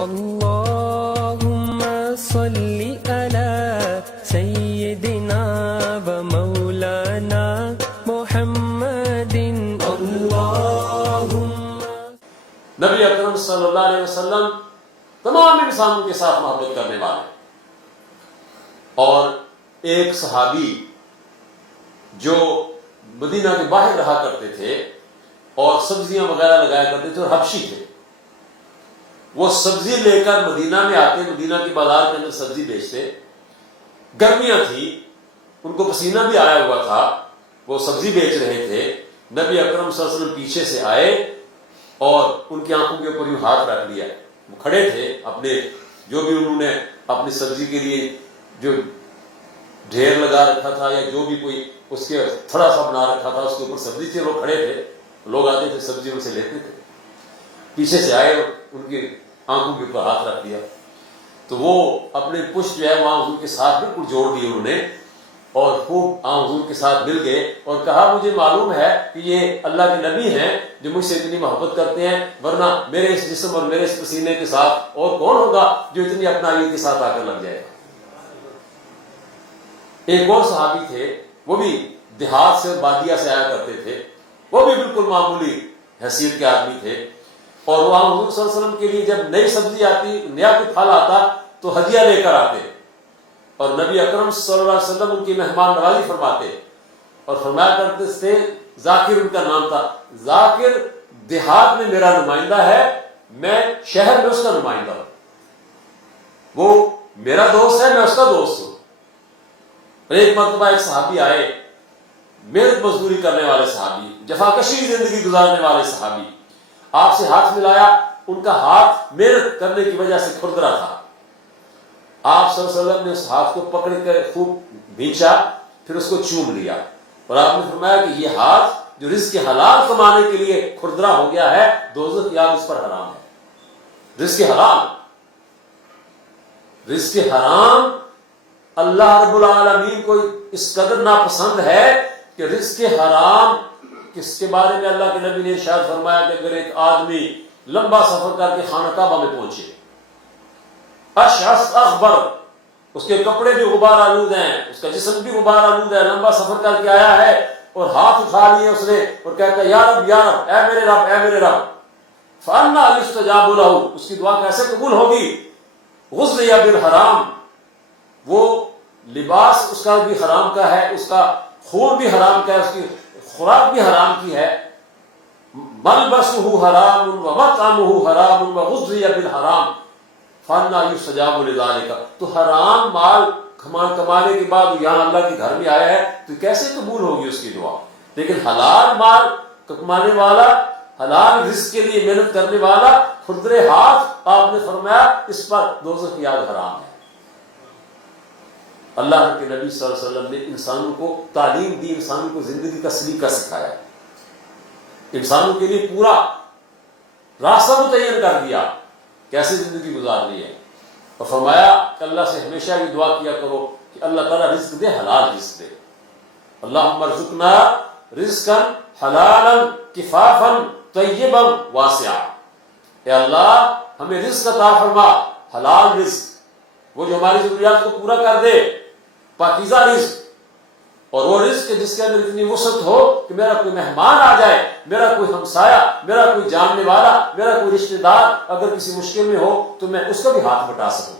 اللهم صل على سيدنا ومولانا محمد اللهم. نبی اکرم صلی اللہ علیہ وسلم تمام انسانوں کے ساتھ محبت کرنے والے، اور ایک صحابی جو مدینہ کے باہر رہا کرتے تھے اور سبزیاں وغیرہ لگایا کرتے تھے اور حبشی تھے، وہ سبزی لے کر مدینہ میں آتے، مدینہ کے بازار کے اندر سبزی بیچتے. گرمیاں تھی، ان کو پسینہ بھی آیا ہوا تھا، وہ سبزی بیچ رہے تھے. نبی اکرم صلی اللہ علیہ وسلم پیچھے سے آئے اور ان کی آنکھوں کے اوپر یوں ہاتھ رکھ لیا. وہ کھڑے تھے، اپنے جو بھی انہوں نے اپنی سبزی کے لیے جو ڈھیر لگا رکھا تھا یا جو بھی کوئی اس کے تھوڑا سا بنا رکھا تھا، اس کے اوپر سبزی تھی، وہ کھڑے تھے. لوگ آتے تھے سبزی ان سے لیتے تھے. پیچھے سے آئے اور ان کی آنکھوں کے اوپر ہاتھ رکھ دیا. تو وہ اپنے پشت جو ہے وہاں حضور کے ساتھ بالکل جوڑ دی انہوں نے، اور خوب حضور کے ساتھ مل گئے اور کہا مجھے معلوم ہے کہ یہ اللہ کے نبی ہیں جو مجھ سے اتنی محبت کرتے ہیں، ورنہ میرے اس جسم اور میرے اس پسینے کے ساتھ اور کون ہوگا جو اتنی اپنائیت کے ساتھ آ کر لگ جائے گا. ایک اور صحابی تھے، وہ بھی دیہات سے بادیہ سے آیا کرتے تھے، وہ بھی بالکل معمولی حیثیت کے آدمی تھے، اور وہ حضور صلی اللہ علیہ وسلم کے لیے جب نئی سبزی آتی، نیا کوئی پھل آتا تو ہدیہ لے کر آتے، اور نبی اکرم صلی اللہ علیہ وسلم ان کی مہمان نوازی فرماتے اور فرمایا کرتے تھے. ذاکر ان کا نام تھا. ذاکر دیہات میں میرا نمائندہ ہے، میں شہر میں اس کا نمائندہ ہوں. وہ میرا دوست ہے، میں اس کا دوست ہوں. ایک مرتبہ ایک صحابی آئے، محنت مزدوری کرنے والے صحابی، جفاکشی کی زندگی گزارنے والے صحابی، آپ سے ہاتھ ملایا. ان کا ہاتھ محنت کرنے کی وجہ سے کھردرا تھا. آپ صلی اللہ علیہ وسلم نے اس ہاتھ کو پکڑ کر خوب بھینچا، پھر اس کو چوم لیا، اور آپ نے فرمایا کہ یہ ہاتھ جو رزق حلال کمانے کے لیے کھردرا ہو گیا ہے، دوزخ کی آگ اس پر حرام ہے. رزق حلال، رزق حرام اللہ رب العالمین کو اس قدر ناپسند ہے کہ رزق حرام کس کے بارے میں اللہ کے نبی نے ارشاد فرمایا کہ اگر ایک آدمی لمبا سفر کر کے خانہ کعبہ میں پہنچے، اشعث اخبر، اس کے کپڑے بھی غبار آلود ہیں، اس کا جسم بھی غبار آلود ہے، لمبا سفر کر کے آیا ہے اور ہاتھ اٹھا لیے اس نے اور کہتا ہے یا رب یا رب، اے میرے رب اے میرے رب، فانا یستجاب له، اس کی دعا کیسے قبول ہوگی؟ غذی بالحرام، وہ لباس اس کا بھی حرام کا ہے، اس کا خون بھی حرام کا ہے، اس کی خوراک بھی حرام کی ہے. ملبسہ حرام ومطعمہ حرام وغذی بالحرام فانا یستجاب لذلک. تو حرام مال کمانے کے بعد یہاں اللہ کے گھر میں آیا ہے تو کیسے قبول ہوگی اس کی دعا؟ لیکن حلال مال کمانے والا، حلال رزق کے لیے محنت کرنے والا، کھردرے ہاتھ، آپ نے فرمایا اس پر دوزخ کی آگ حرام ہے. اللہ کے نبی صلی اللہ علیہ وسلم نے انسانوں کو تعلیم دی، انسانوں کو زندگی کا سلیقہ سکھایا، انسانوں کے لیے پورا راستہ متعین کر دیا کیسے زندگی گزارنی ہے، اور فرمایا کہ اللہ سے ہمیشہ یہ دعا کیا کرو کہ اللہ تعالیٰ رزق دے، حلال رزق دے. اللہم ارزقنا رزقا حلالا کفافا طیبا واسعا. اے اللہ ہمیں رزق عطا فرما، حلال رزق، وہ جو ہماری ضروریات کو پورا کر دے، پاکیزہ رزق، اور وہ رزق جس کے اندر اتنی وسعت ہو کہ میرا کوئی مہمان آ جائے، میرا کوئی ہمسایہ، میرا کوئی جاننے والا، میرا کوئی رشتہ دار اگر کسی مشکل میں ہو تو میں اس کا بھی ہاتھ بٹا سکوں.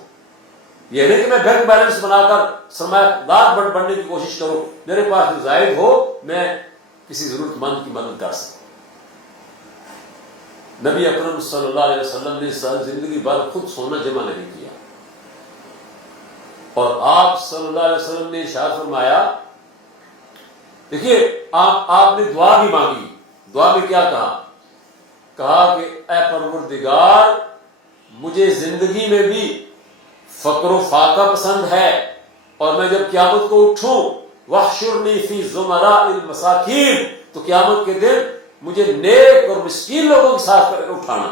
یہ نہیں کہ میں بینک بیلنس بنا کر سرمایہ دار بننے کی کوشش کروں، میرے پاس جو زائد ہو میں کسی ضرورت مند کی مدد کر سکوں. نبی اکرم صلی اللہ علیہ وسلم نے زندگی بھر خود سونا جمع نہیں کیا، اور آپ صلی اللہ علیہ وسلم نے ارشاد فرمایا، دیکھیے آپ نے دعا بھی مانگی. دعا میں کیا کہا کہ اے پروردگار مجھے زندگی میں بھی فقر و فاقہ پسند ہے، اور میں جب قیامت کو اٹھوں واحشرنی فی زمراء المساکین، تو قیامت کے دن مجھے نیک اور مسکین لوگوں کے ساتھ اٹھانا.